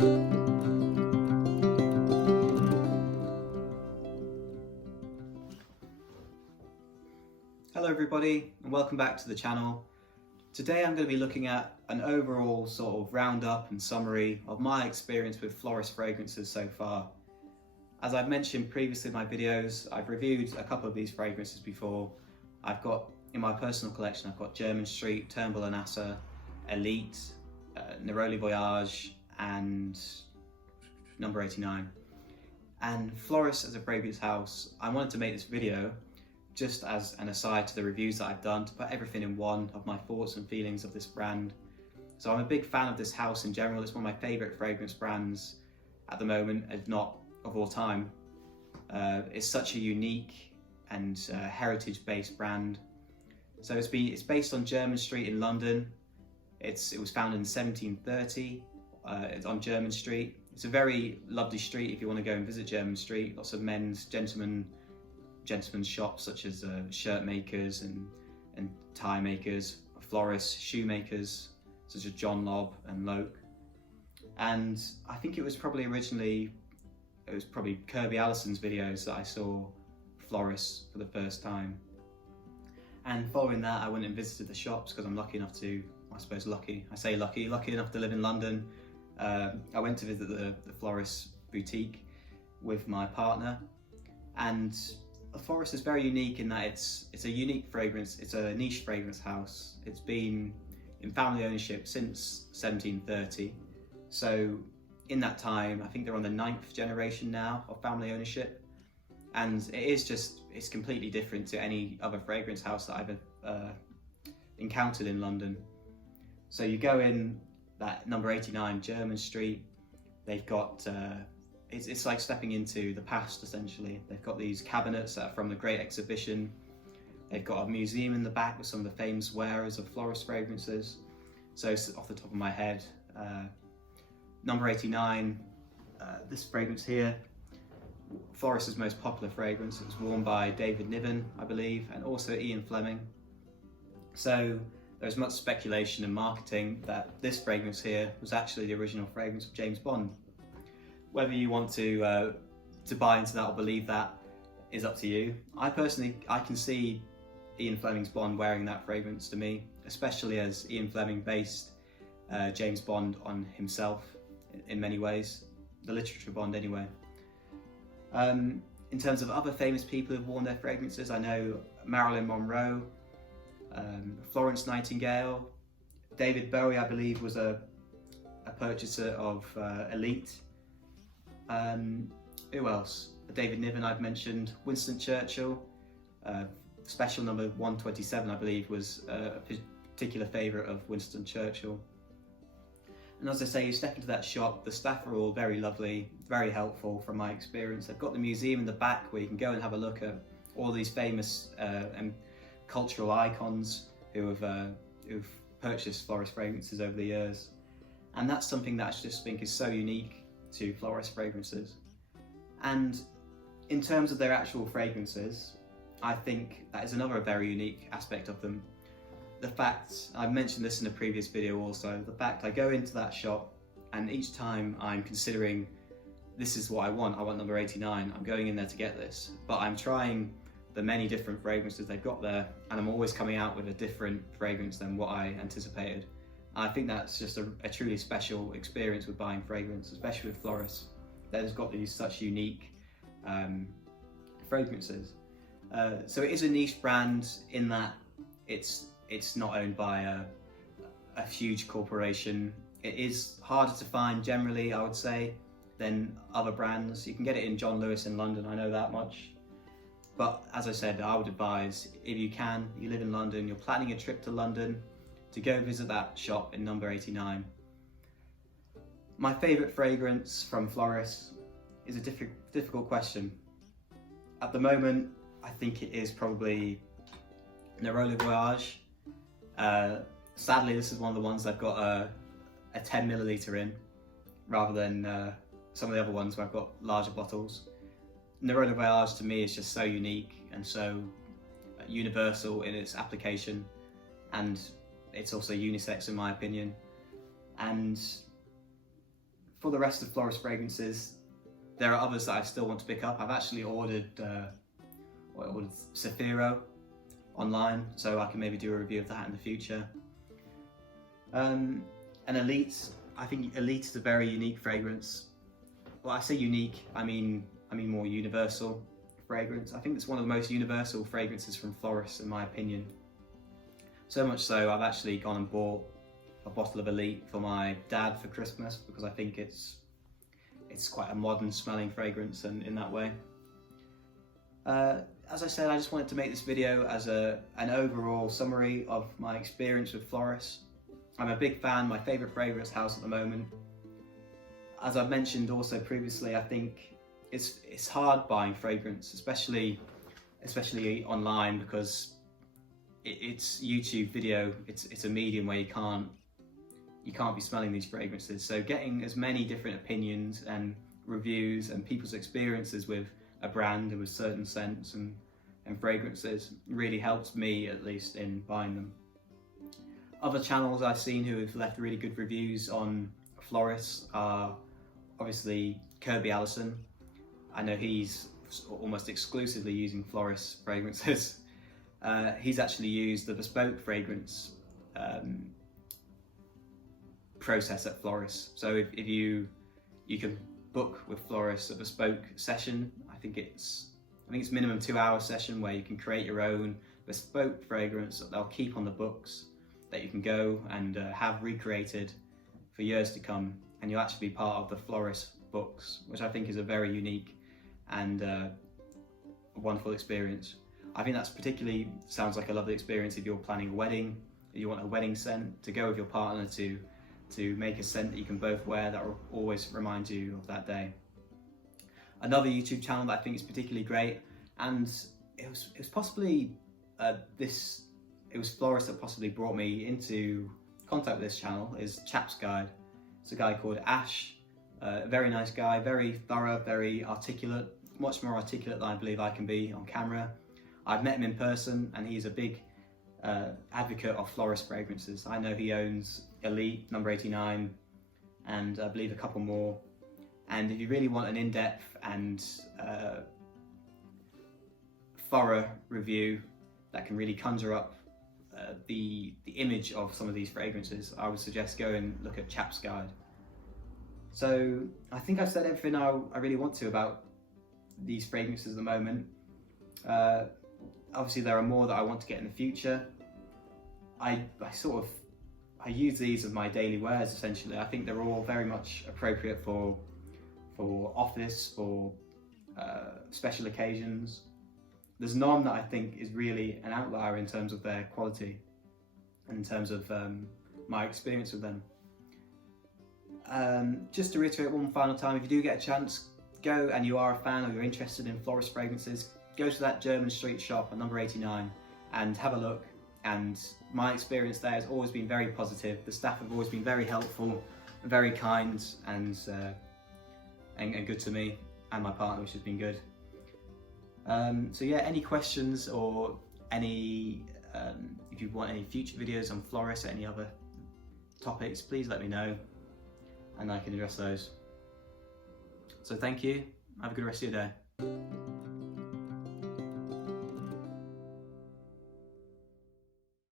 Hello everybody and welcome back to the channel. Today I'm going to be looking at an overall sort of roundup and summary of my experience with Floris fragrances so far. As I've mentioned previously in my videos, I've reviewed a couple of these fragrances before. I've got, in my personal collection, I've got German Street, Turnbull and Asser, Elite, Neroli Voyage and Number 89. And Floris as a fragrance house, I wanted to make this video just as an aside to the reviews that I've done, to put everything in one of my thoughts and feelings of this brand. So I'm a big fan of this house in general. It's one of my favourite fragrance brands at the moment, if not of all time. It's such a unique and heritage-based brand. So it's based on German Street in London. It was founded in 1730. It's on German Street. It's a very lovely street if you want to go and visit German Street. Lots of men's, gentlemen's shops such as shirt makers and tie makers, florists, shoemakers such as John Lobb and Loke. And I think it was probably Kirby Allison's videos that I saw Floris for the first time. And following that I went and visited the shops because I'm lucky enough to, lucky enough to live in London. I went to visit the Floris boutique with my partner, and Floris is very unique in that it's a unique fragrance. It's a niche fragrance house. It's been in family ownership since 1730. So in that time, I think they're on the 9th generation now of family ownership. And it's completely different to any other fragrance house that I've encountered in London. So you go in that Number 89 German Street, they've got it's like stepping into the past essentially. They've got these cabinets that are from the Great Exhibition. They've got a museum in the back with some of the famous wearers of Floris fragrances. So off the top of my head, Number 89, this fragrance here, Floris's most popular fragrance. It was worn by David Niven, I believe, and also Ian Fleming. So there's much speculation and marketing that this fragrance here was actually the original fragrance of James Bond. Whether you want to buy into that or believe that is up to you. I can see Ian Fleming's Bond wearing that fragrance to me, especially as Ian Fleming based James Bond on himself in many ways, the literature Bond anyway. In terms of other famous people who've worn their fragrances, I know Marilyn Monroe, Florence Nightingale, David Bowie I believe was a purchaser of Elite. Who else? David Niven I've mentioned, Winston Churchill, special number 127 I believe was a particular favourite of Winston Churchill. And as I say, you step into that shop, the staff are all very lovely, very helpful from my experience. They've got the museum in the back where you can go and have a look at all these famous and cultural icons who've purchased Floris fragrances over the years. And that's something that I just think is so unique to Floris fragrances. And in terms of their actual fragrances, I think that is another very unique aspect of them. The fact, I mentioned this in a previous video also, the fact I go into that shop and each time I'm considering this is what I want Number 89, I'm going in there to get this, but I'm trying the many different fragrances they've got there and I'm always coming out with a different fragrance than what I anticipated. I think that's just a truly special experience with buying fragrance, especially with Floris. They've got these such unique fragrances. So it is a niche brand in that it's not owned by a huge corporation. It is harder to find generally, I would say, than other brands. You can get it in John Lewis in London, I know that much. But as I said, I would advise, if you can, you live in London, you're planning a trip to London, to go visit that shop in Number 89. My favourite fragrance from Floris is a difficult question. At the moment, I think it is probably Neroli Voyage. Sadly, this is one of the ones I've got a 10 milliliter in, rather than some of the other ones where I've got larger bottles. Neroli Voyage to me is just so unique and so universal in its application, and it's also unisex in my opinion. And for the rest of Floris fragrances, there are others that I still want to pick up. I've actually ordered Zafiro online, so I can maybe do a review of that in the future. And Elite, I think Elite is a very unique fragrance. Well, I say unique, I mean more universal fragrance. I think it's one of the most universal fragrances from Floris, in my opinion. So much so, I've actually gone and bought a bottle of Elite for my dad for Christmas, because I think it's quite a modern smelling fragrance and in that way. As I said, I just wanted to make this video as an overall summary of my experience with Floris. I'm a big fan, my favourite fragrance house at the moment. As I've mentioned also previously, I think it's hard buying fragrance, especially online, because it's YouTube video. It's a medium where you can't be smelling these fragrances. So getting as many different opinions and reviews and people's experiences with a brand and with certain scents and fragrances really helps me, at least, in buying them. Other channels I've seen who have left really good reviews on Floris are obviously Kirby Allison. I know he's almost exclusively using Floris fragrances. He's actually used the bespoke fragrance process at Floris. So if you can book with Floris a bespoke session, I think it's minimum 2-hour session where you can create your own bespoke fragrance that they'll keep on the books, that you can go and have recreated for years to come, and you'll actually be part of the Floris books, which I think is a very unique and wonderful experience. I think that's particularly sounds like a lovely experience if you're planning a wedding, if you want a wedding scent to go with your partner, to make a scent that you can both wear that will always remind you of that day. Another YouTube channel that I think is particularly great, and it was possibly it was Floris that possibly brought me into contact with this channel, is Chap's Guide. It's a guy called Ash, very nice guy, very thorough, very articulate, much more articulate than I believe I can be on camera. I've met him in person and he's a big advocate of Floris fragrances. I know he owns Elite number 89 and I believe a couple more. And if you really want an in-depth and thorough review that can really conjure up the image of some of these fragrances, I would suggest go and look at Chap's Guide. So I think I've said everything I really want to about these fragrances at the moment. Obviously there are more that I want to get in the future. I use these as my daily wears essentially. I think they're all very much appropriate for office, for special occasions. There's none that I think is really an outlier in terms of their quality and in terms of my experience with them. Just to reiterate one final time, if you do get a chance, go, and you are a fan or you're interested in Floris fragrances, go to that German street shop at number 89 and have a look. And my experience there has always been very positive. The staff have always been very helpful, very kind, and good to me and my partner, which has been good. So yeah, any questions or any if you want any future videos on Floris or any other topics, please let me know and I can address those. So thank you, have a good rest of your day.